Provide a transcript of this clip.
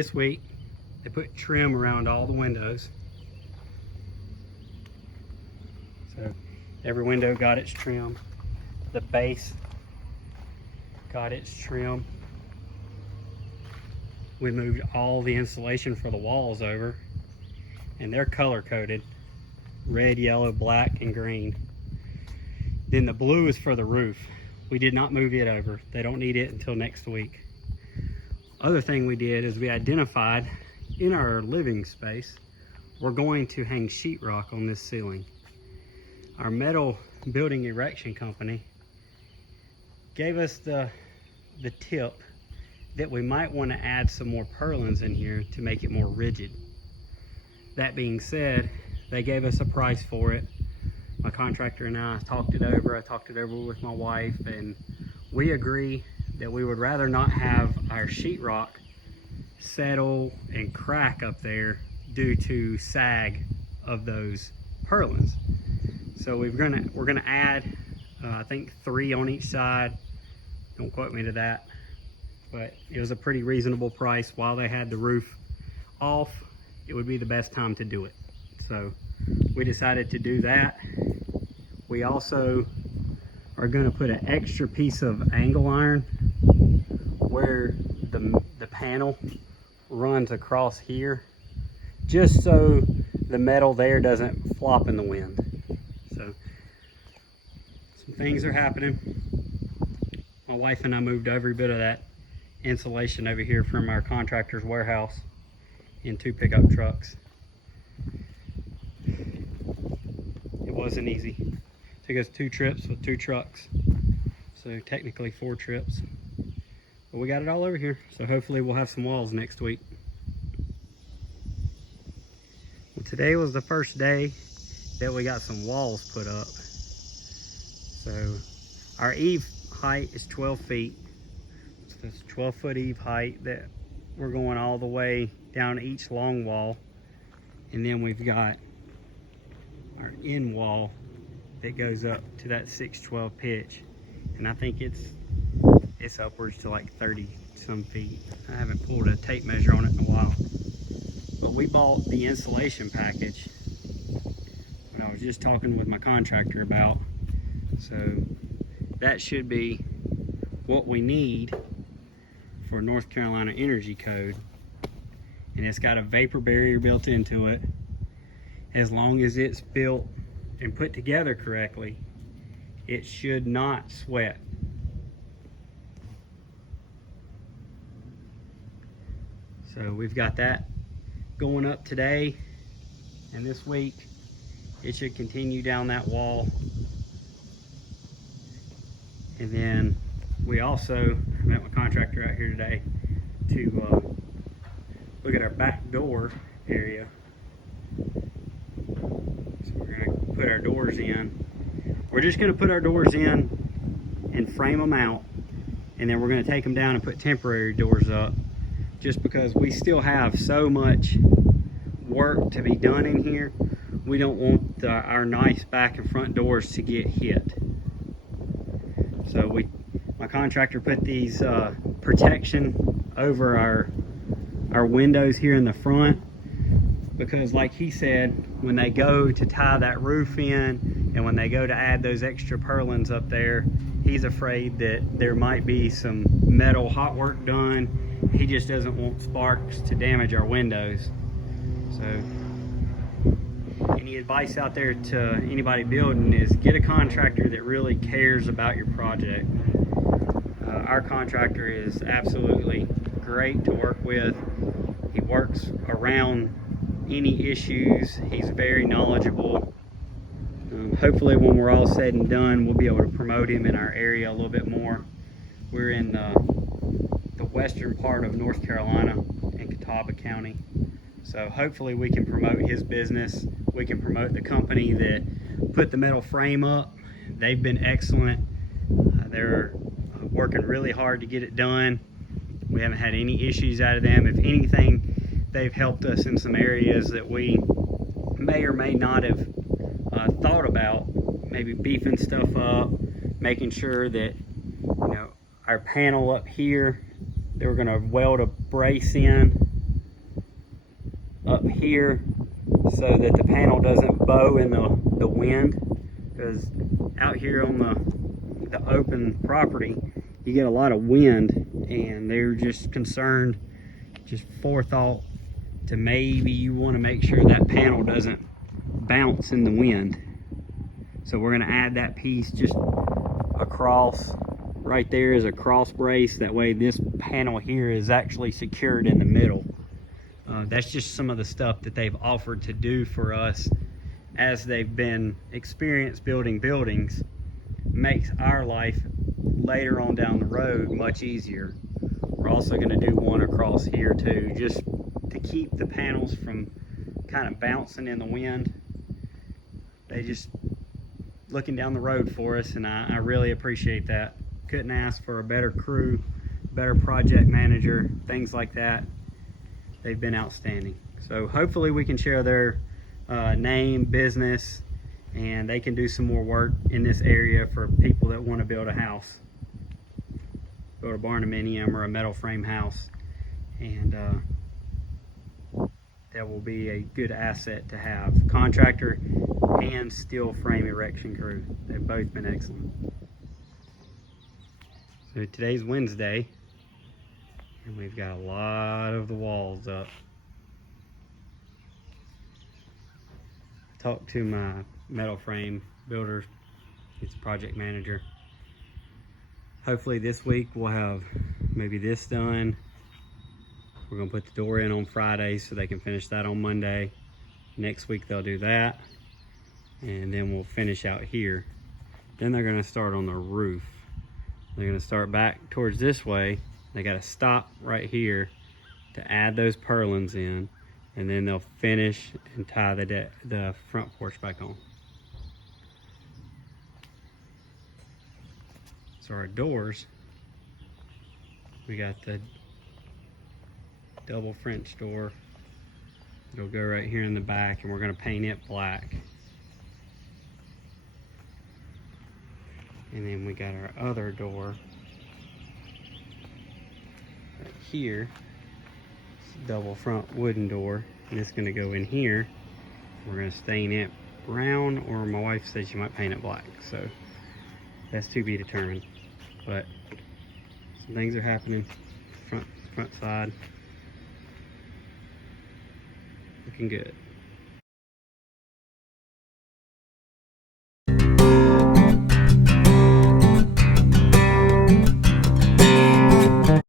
this week, they put trim around all the windows. So every window got its trim. The base got its trim. We moved all the insulation for the walls over, and they're color coded: red, yellow, black, and green. Then the blue is for the roof. We did not move it over. They don't need it until next week. Other thing we did is we identified in our living space, we're going to hang sheetrock on this ceiling. Our metal building erection company gave us the tip that we might want to add some more purlins in here to make it more rigid. That being said, they gave us a price for it. My contractor and I talked it over. I talked it over with my wife, and we agree that we would rather not have our sheetrock settle and crack up there due to sag of those purlins. So we're gonna add, I think 3 on each side. Don't quote me to that, but it was a pretty reasonable price. While they had the roof off, it would be the best time to do it. So we decided to do that. We also are gonna put an extra piece of angle iron where the panel runs across here, just so the metal there doesn't flop in the wind. So some things are happening. My wife and I moved every bit of that insulation over here from our contractor's warehouse in 2 pickup trucks. It wasn't easy. Took us 2 trips with 2 trucks, so technically 4 trips. But we got it all over here, so hopefully we'll have some walls next week. Well, today was the first day that we got some walls put up. So our eave height is 12 feet. So that's 12-foot eave height that we're going all the way down each long wall. And then we've got our end wall that goes up to that 612 pitch. And I think it's upwards to like 30 some feet. I haven't pulled a tape measure on it in a while. But we bought the insulation package that I was just talking with my contractor about. So that should be what we need for North Carolina Energy Code. And it's got a vapor barrier built into it. As long as it's built and put together correctly, it should not sweat. So we've got that going up today, and this week it should continue down that wall. And then we also met my contractor out here today to look at our back door area. So we're gonna put our doors in. We're just gonna put our doors in and frame them out, and then we're gonna take them down and put temporary doors up, just because we still have so much work to be done in here. We don't want our nice back and front doors to get hit. So my contractor put these protection over our windows here in the front, because like he said, when they go to tie that roof in and when they go to add those extra purlins up there, he's afraid that there might be some metal hot work done. He just doesn't want sparks to damage our windows. So any advice out there to anybody building is get a contractor that really cares about your project. Our contractor is absolutely great to work with. He works around any issues. He's very knowledgeable. Hopefully when we're all said and done, we'll be able to promote him in our area a little bit more. We're in the western part of North Carolina in Catawba County. So hopefully we can promote his business. We can promote the company that put the metal frame up. They've been excellent. They're working really hard to get it done. We haven't had any issues out of them. If anything, they've helped us in some areas that we may or may not have thought about, maybe beefing stuff up, making sure that, you know, our panel up here, they were going to weld a brace in here so that the panel doesn't bow in the wind, because out here on the open property you get a lot of wind, and they're just concerned, just forethought, to maybe you want to make sure that panel doesn't bounce in the wind. So we're going to add that piece just across. Right there is a cross brace, that way this panel here is actually secured in the middle. That's just some of the stuff that they've offered to do for us as they've been experienced building buildings. Makes our life later on down the road much easier. We're also going to do one across here too, just to keep the panels from kind of bouncing in the wind. They just looking down the road for us, and I really appreciate that. Couldn't ask for a better crew, better project manager, things like that. They've been outstanding. So hopefully we can share their name, business, and they can do some more work in this area for people that want to build a house, build a barndominium or a metal frame house. And that will be a good asset to have. Contractor and steel frame erection crew. They've both been excellent. So today's Wednesday, and we've got a lot of the walls up. Talked to my metal frame builder, he's a project manager. Hopefully this week we'll have maybe this done. We're gonna put the door in on Friday so they can finish that on Monday. Next week they'll do that, and then we'll finish out here. Then they're gonna start on the roof. They're gonna start back towards this way. They gotta stop right here to add those purlins in, and then they'll finish and tie the front porch back on. So our doors, we got the double French door. It'll go right here in the back, and we're gonna paint it black. And then we got our other door right here. It's a double front wooden door, and it's gonna go in here. We're gonna stain it brown, or my wife said she might paint it black, so that's to be determined. But some things are happening. Front side looking good.